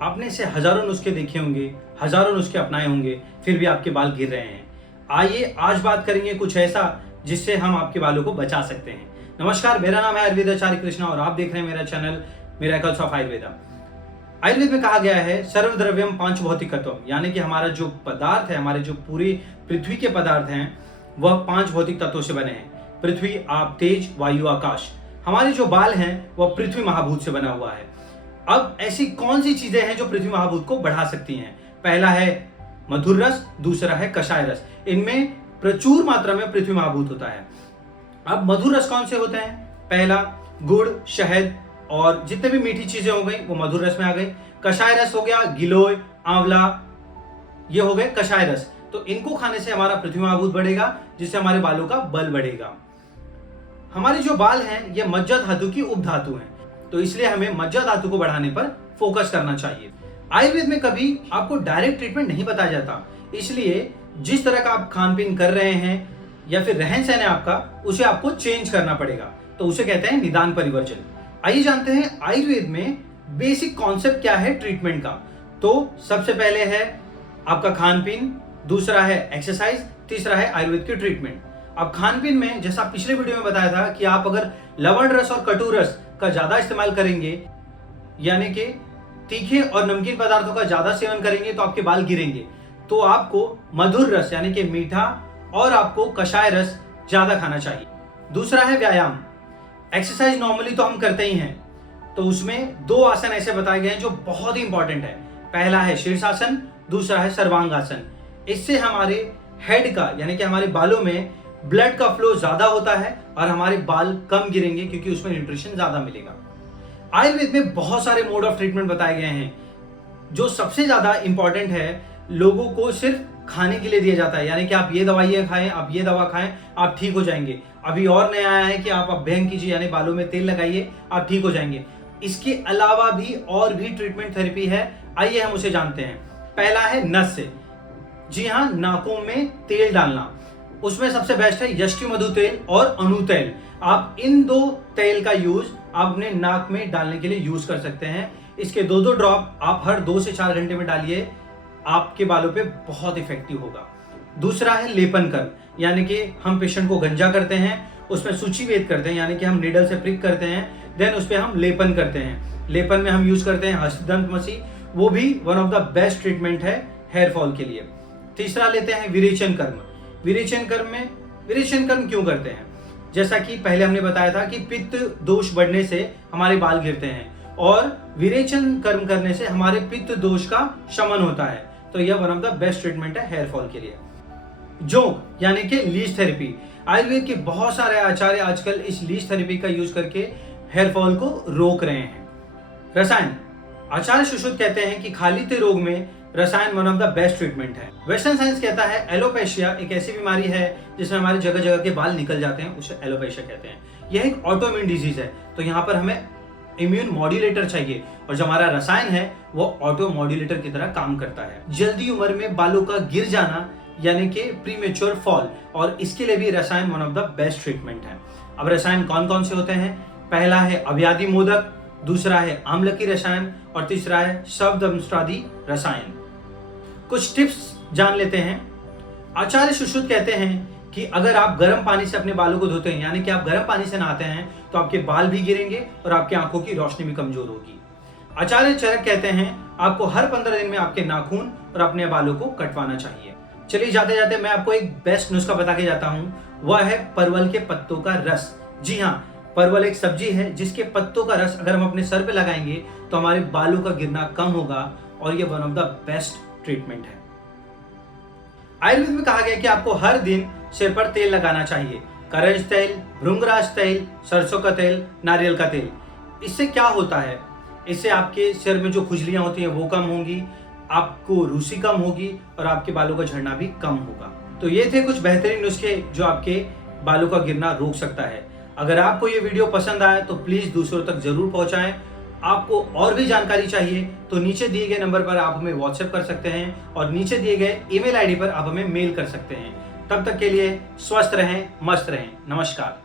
आपने ऐसे हजारों नुस्खे देखे होंगे, हजारों नुस्खे अपनाए होंगे, फिर भी आपके बाल गिर रहे हैं। आइए आज बात करेंगे कुछ ऐसा जिससे हम आपके बालों को बचा सकते हैं। नमस्कार, मेरा नाम है आयुर्वेदाचार्य कृष्णा और आप देख रहे हैं मेरा channel miracles of Ayurveda. Ayurveda में कहा गया है सर्वद्रव्यम पांच भौतिकत्वम, यानी कि हमारा जो पदार्थ है, हमारे जो पूरी पृथ्वी के पदार्थ हैं वह पांच भौतिक तत्वों से बने हैं। पृथ्वी, आप, तेज, वायु, आकाश। हमारे जो बाल हैं वह पृथ्वी महाभूत से बना हुआ है। अब ऐसी कौन सी चीजें हैं जो पृथ्वी महाभूत को बढ़ा सकती हैं? पहला है मधुर रस, दूसरा है कषाय रस। इनमें प्रचुर मात्रा में पृथ्वी महाभूत होता है। अब मधुर रस कौन से होते हैं? पहला गुड़, शहद और जितने भी मीठी चीजें हो गई वो मधुर रस में आ गई। कषाय रस हो गया गिलोय, आंवला, ये हो गए कषाय रस। तो इनको खाने से हमारा पृथ्वी महाभूत बढ़ेगा, जिससे हमारे बालों का बल बढ़ेगा। हमारे जो बाल हैं ये मज्जा धातु की उपधातु हैं, तो इसलिए हमें मज्जा धातु को बढ़ाने पर फोकस करना चाहिए। आयुर्वेद में कभी आपको डायरेक्ट ट्रीटमेंट नहीं बताया जाता, इसलिए जिस तरह का आप खान पीन कर रहे हैं या फिर रहन सहन है आपका, उसे आपको चेंज करना पड़ेगा। तो उसे कहते हैं निदान परिवर्जन। आइए जानते हैं आयुर्वेद में बेसिक कॉन्सेप्ट क्या है ट्रीटमेंट का। तो सबसे पहले है आपका खान पीन, दूसरा है एक्सरसाइज, तीसरा है आयुर्वेद की ट्रीटमेंट। अब खान पीन में जैसा पिछले वीडियो में बताया था कि आप अगर लवण रस और कटु रस का ज्यादा इस्तेमाल करेंगे, यानी कि तीखे और नमकीन पदार्थों का ज्यादा सेवन करेंगे तो आपके बाल गिरेंगे। तो आपको मधुर रस यानी कि मीठा और आपको कषाय रस ज्यादा खाना चाहिए। दूसरा है व्यायाम। एक्सरसाइज नॉर्मली तो हम करते ही हैं, तो उसमें दो आसन ऐसे बताए गए हैं जो बहुत ही इंपॉर्टेंट है। पहला है शीर्षासन, दूसरा है सर्वांगासन। इससे हमारे हेड का यानी कि हमारे बालों में ब्लड का फ्लो ज्यादा होता है और हमारे बाल कम गिरेंगे क्योंकि उसमें न्यूट्रिशन ज्यादा मिलेगा। आयुर्वेद में बहुत सारे मोड ऑफ ट्रीटमेंट बताए गए हैं। जो सबसे ज्यादा इंपॉर्टेंट है, लोगों को सिर्फ खाने के लिए दिया जाता है, यानी कि आप ये दवाइयां खाएं, आप ये दवा खाएं, आप ठीक हो जाएंगे। अभी और नया आया है कि आप अभ्यंग कीजिए, यानी बालों में तेल लगाइए, आप ठीक हो जाएंगे। इसके अलावा भी और भी ट्रीटमेंट थेरेपी है, आइए हम उसे जानते हैं। पहला है नस से। जी हाँ, नाकों में तेल डालना। उसमें सबसे बेस्ट है यष्टि मधु तेल और अनु तेल। आप इन दो तेल का यूज आप अपने नाक में डालने के लिए यूज कर सकते हैं। इसके दो ड्रॉप आप हर 2 से 4 घंटे में डालिए, आपके बालों पे बहुत इफेक्टिव होगा। दूसरा है लेपन कर्म, यानी कि हम पेशेंट को गंजा करते हैं, उसमें सूचीवेद करते हैं, यानी कि हम नीडल से प्रिक करते हैं, देन उस पर हम लेपन करते हैं। लेपन में हम यूज करते हैं हस्तदंत मसी, वो भी one of the best treatment है हेयर फॉल के लिए। तीसरा लेते हैं विरेचन कर्म। विरेचन कर्म क्यों करते हैं? जैसा कि पहले हमने बताया था कि पित्त दोष बढ़ने से हमारे बाल गिरते हैं और विरेचन कर्म करने से हमारे पित्त दोष का शमन होता है। तो यह one of the best treatment है हेयर फॉल के लिए। जोग यानी कि लीच थेरेपी। आयुर्वेद के बहुत सारे आचार्य आजकल इस लीच थेरेपी का यूज करके हेयर फॉल को रोक रहे हैं। रसायन। आचार्य सुश्रुत कहते हैं कि खालित्य रोग में रसायन one of the best treatment है। वेस्टर्न साइंस कहता है एलोपेशिया एक ऐसी बीमारी है जिसमें हमारे जगह जगह के बाल निकल जाते हैं, उसे एलोपेशिया कहते हैं। यह एक ऑटोइम्यून डिजीज है, तो यहाँ पर हमें इम्यून मॉड्यूलेटर चाहिए और जो हमारा रसायन है वो ऑटो मॉड्यूलेटर की तरह काम करता है। जल्दी उम्र में बालों का गिर जाना यानी कि प्रीमेच्योर फॉल, और इसके लिए भी रसायन one of the best treatment है। अब रसायन कौन कौन से होते हैं? पहला है अव्याधि मोदक, दूसरा है आम्लकी रसायन और तीसरा है शब्दमस्त्रादि रसायन। कुछ टिप्स जान लेते हैं। आचार्य सुश्रुत कहते हैं कि अगर आप गर्म पानी से अपने बालों को धोते हैं, यानी कि आप गर्म पानी से नहाते हैं, तो आपके बाल भी गिरेंगे और आपकी आंखों की रोशनी भी कमजोर होगी। आचार्य चरक कहते हैं आपको हर 15 दिन में आपके नाखून और अपने बालों को कटवाना चाहिए। चलिए जाते जाते मैं आपको एक बेस्ट नुस्खा बता के जाता हूँ, वह है परवल के पत्तों का रस। जी हाँ, परवल एक सब्जी है जिसके पत्तों का रस अगर हम अपने सर पे लगाएंगे तो हमारे बालों का गिरना कम होगा और ये one of the best treatment है। आयुर्वेद में कहा गया कि आपको हर दिन सिर पर तेल लगाना चाहिए। करंज तेल, भृंगराज तेल, सरसों का तेल, नारियल का तेल। इससे क्या होता है? इससे आपके सिर में जो खुजलियां होती हैं वो कम होंगी, आपको रूसी कम होगी और आपके बालों का झड़ना भी कम होगा। तो ये थे कुछ बेहतरीन नुस्खे जो आपके बालों का गिरना रोक सकता है। अगर आपको ये वीडियो पसंद आया तो प्लीज दूसरों तक जरूर पहुंचाएं। आपको और भी जानकारी चाहिए तो नीचे दिए गए नंबर पर आप हमें व्हाट्सएप कर सकते हैं और नीचे दिए गए ईमेल आईडी पर आप हमें मेल कर सकते हैं। तब तक के लिए स्वस्थ रहें, मस्त रहें। नमस्कार।